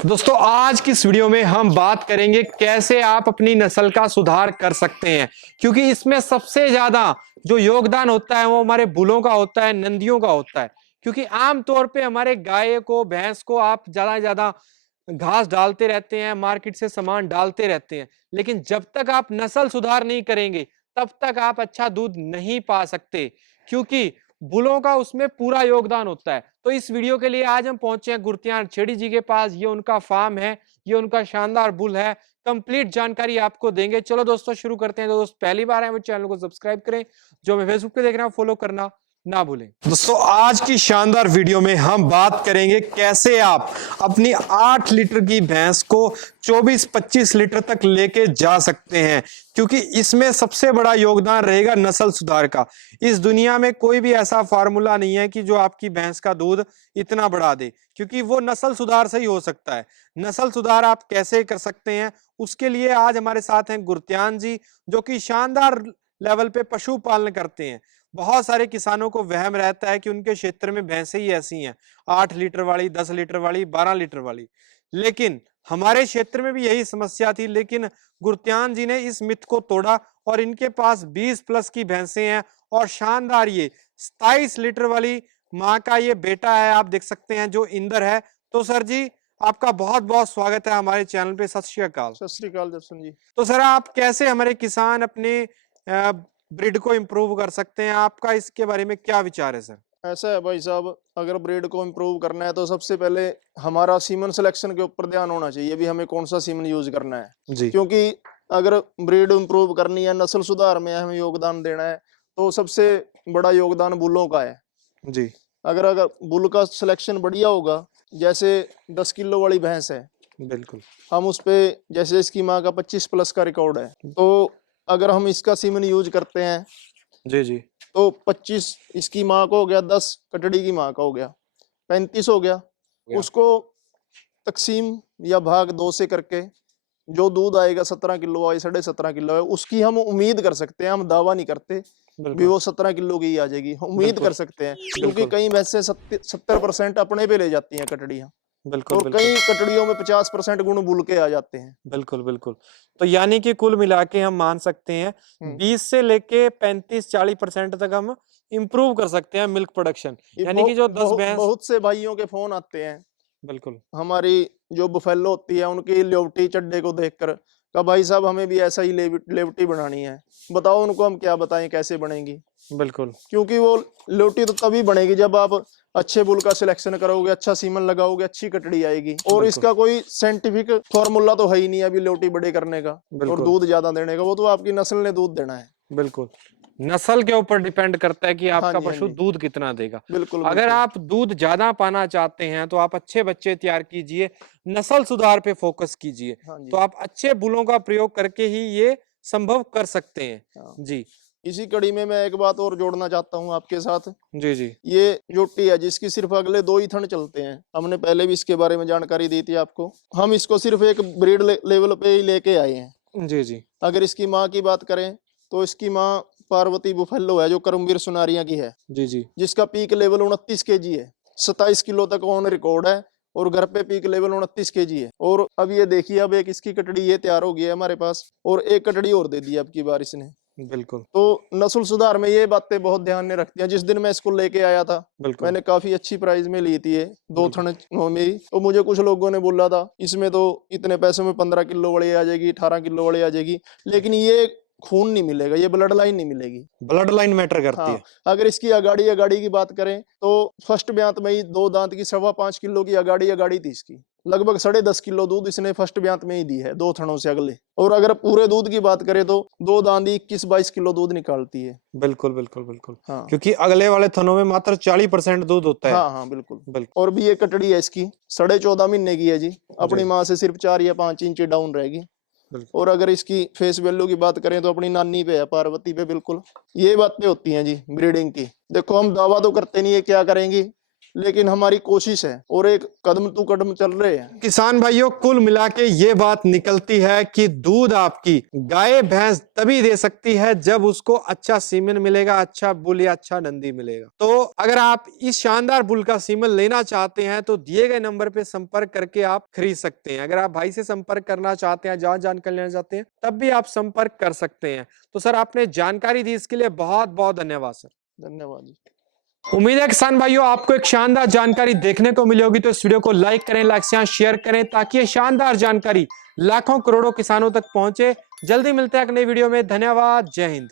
दोस्तों आज की इस वीडियो में हम बात करेंगे कैसे आप अपनी नस्ल का सुधार कर सकते हैं, क्योंकि इसमें सबसे ज्यादा जो योगदान होता है वो हमारे बुलों का होता है, नंदियों का होता है। क्योंकि आमतौर पे हमारे गाय को, भैंस को आप ज्यादा घास डालते रहते हैं, मार्केट से सामान डालते रहते हैं, लेकिन जब तक आप नस्ल सुधार नहीं करेंगे तब तक आप अच्छा दूध नहीं पा सकते, क्योंकि बुलों का उसमें पूरा योगदान होता है। तो इस वीडियो के लिए आज हम पहुंचे हैं 𝐕𝐢𝐝𝐿 जी के पास। ये उनका फार्म है, ये उनका शानदार बुल है। कंप्लीट जानकारी आपको देंगे। चलो दोस्तों शुरू करते हैं। दोस्तों पहली बार आए वो चैनल को सब्सक्राइब करें, जो हमें फेसबुक पे देख रहे हैं फॉलो करना ना भूलें। दोस्तों आज की शानदार वीडियो में हम बात करेंगे कैसे आप अपनी 8 लीटर की भैंस को 24-25 लीटर तक लेके जा सकते हैं, क्योंकि इसमें सबसे बड़ा योगदान रहेगा नस्ल सुधार का। इस दुनिया में कोई भी ऐसा फार्मूला नहीं है कि जो आपकी भैंस का दूध इतना बढ़ा दे, क्योंकि वो नस्ल सुधार से ही हो सकता है। नस्ल सुधार आप कैसे कर सकते हैं, उसके लिए आज हमारे साथ हैं 𝘠𝑒𝘠 जी, जो कि शानदार लेवल पे पशु पालन करते हैं। बहुत सारे किसानों को वहम रहता है कि उनके क्षेत्र में भैंसें ही ऐसी हैं, 8 लीटर वाली, 10 लीटर वाली, 12 लीटर वाली, लेकिन हमारे क्षेत्र में भी यही समस्या थी। लेकिन 𝘠𝑒𝘠 जी ने इस मिथ को तोड़ा और इनके पास 20+ की भैंसें हैं और शानदार ये 27 लीटर वाली माँ का ये बेटा है, आप देख सकते हैं, जो इंदर है। तो सर जी आपका बहुत बहुत स्वागत है हमारे चैनल पे। सत श्री अकाल। सत श्री अकाल दर्शन जी। तो सर आप कैसे हमारे किसान अपने ब्रीड को इम्प्रूव कर सकते हैं, आपका इसके बारे में क्या विचार है सर? ऐसा है भाई साहब, अगर ब्रीड को इम्प्रूव करना है तो सबसे पहले हमारा सीमन सिलेक्शन के ऊपर ध्यान होना चाहिए, भी हमें कौन सा सीमन यूज करना है जी। क्योंकि अगर ब्रीड इम्प्रूव करनी है, नस्ल सुधार में हमें योगदान देना है, तो सबसे बड़ा योगदान बुलों का है जी। अगर बुल का सिलेक्शन बढ़िया होगा, जैसे 10 किलो वाली भैंस है, बिल्कुल हम उस पे, जैसे इसकी माँ का 25+ का रिकॉर्ड है, तो अगर हम इसका सीमन यूज करते हैं जी, तो 25 इसकी माँ को हो गया, 10 कटड़ी की माँ का हो गया, 35 हो गया। उसको तकसीम या भाग 2 से करके जो दूध आएगा 17 किलो आए, 17.5 किलो है, उसकी हम उम्मीद कर सकते हैं। हम दावा नहीं करते भी वो 17 किलो की आ जाएगी, उम्मीद कर सकते हैं, क्योंकि कई भैंसे 70% अपने पे ले जाती हैं कटड़ियां, बिल्कुल, और कई कटड़ियों में 50% गुण बुल के आ जाते हैं। बिल्कुल बिल्कुल। तो यानी कि कुल मिला के हम मान सकते हैं 20 से लेके 35-40% तक हम इम्प्रूव कर सकते हैं मिल्क प्रोडक्शन। यानी कि जो 10 भैंस, बहुत से भाइयों के फोन आते हैं, बिल्कुल, हमारी जो बुफेलो होती है उनकी लेवटी चड्डे को देखकर, का भाई साहब हमें भी ऐसा ही लेवटी बनानी है, बताओ उनको हम क्या बताएं कैसे बनेगी। बिल्कुल, क्योंकि वो लेवटी तो तभी बनेगी जब आप अच्छे बुल का सिलेक्शन करोगे, अच्छा सीमन लगाओगे, अच्छी कटड़ी आएगी। और इसका कोई साइंटिफिक फॉर्मूला तो है ही नहीं अभी लेवटी बड़े करने का और दूध ज्यादा देने का, वो तो आपकी नस्ल ने दूध देना है। बिल्कुल, नस्ल के ऊपर डिपेंड करता है कि आपका पशु दूध कितना देगा। बिल्कुल, अगर आप दूध ज्यादा पाना चाहते हैं तो आप अच्छे बच्चे तैयार कीजिए, नस्ल सुधार पे फोकस कीजिए, तो आप अच्छे बुलों का प्रयोग करके ही ये संभव कर सकते हैं जी। इसी कड़ी में मैं एक बात और जोड़ना चाहता हूं आपके साथ जी। ये जोटी है जिसकी सिर्फ अगले 2 ही थन चलते हैं, हमने पहले भी इसके बारे में जानकारी दी थी आपको। हम इसको सिर्फ एक ब्रीड लेवल पे ही लेके आए हैं जी। अगर इसकी माँ की बात करें तो इसकी माँ पार्वती बुफेलो है, जो करमवीर सुनारिया की है जी, जिसका पीक लेवल 29 kg है, 27 किलो तक ऑन रिकॉर्ड है, और घर पे पीक लेवल 29 kg है। और अब ये देखिए, अब एक इसकी कटड़ी ये तैयार हो गई है हमारे पास, और एक कटड़ी और दे दी अब की बार इसने। बिल्कुल, तो नस्ल सुधार में ये बातें बहुत ध्यान में रखती हैं। जिस दिन मैं इसको लेके आया था, मैंने काफी अच्छी प्राइस में ली थी, 2 थन में ही। तो मुझे कुछ लोगों ने बोला था इसमें तो इतने पैसों में 15 किलो वाली आ जाएगी, 18 किलो वाली आ जाएगी, लेकिन ये खून नहीं मिलेगा, ये ब्लड लाइन नहीं मिलेगी। ब्लड लाइन मैटर करती है। अगर इसकी अगाड़ी की बात करें तो फर्स्ट ब्यांत में ही 2 दांत की 5.25 किलो की अगाड़ी थी इसकी, लगभग 10.5 किलो दूध इसने फर्स्ट ब्यांत में ही दी है, 2 थनों से अगले। और अगर पूरे दूध की बात करें तो 2 दांत 21-22 किलो दूध निकालती है। बिल्कुल बिल्कुल बिल्कुल, हाँ, क्योंकि अगले वाले थनों में मात्र 40% दूध होता है। हाँ बिल्कुल बिल्कुल। और भी ये कटड़ी है इसकी 14.5 महीने की है जी, अपनी माँ से सिर्फ 4 या 5 इंच डाउन रहेगी। और अगर इसकी फेस वैल्यू की बात करें तो अपनी नानी पे है, पार्वती पे। बिल्कुल, ये बातें होती हैं जी ब्रीडिंग की। देखो हम दावा तो करते नहीं है क्या करेंगी, लेकिन हमारी कोशिश है और एक कदम टू कदम चल रहे हैं। किसान भाइयों, कुल मिला के ये बात निकलती है कि दूध आपकी गाय भैंस तभी दे सकती है जब उसको अच्छा सीमेन मिलेगा, अच्छा बुल या अच्छा नंदी मिलेगा। तो अगर आप इस शानदार बुल का सीमेन लेना चाहते हैं तो दिए गए नंबर पे संपर्क करके आप खरीद सकते हैं। अगर आप भाई से संपर्क करना चाहते हैं, जहां जानकारी लेना चाहते हैं, तब भी आप संपर्क कर सकते हैं। तो सर, आपने जानकारी दी, इसके लिए बहुत बहुत धन्यवाद सर। धन्यवाद जी। उम्मीद है किसान भाइयों आपको एक शानदार जानकारी देखने को मिली होगी। तो इस वीडियो को लाइक करें, लाइक से शेयर करें ताकि ये शानदार जानकारी लाखों करोड़ों किसानों तक पहुंचे। जल्दी मिलते हैं एक नई वीडियो में। धन्यवाद। जय हिंद।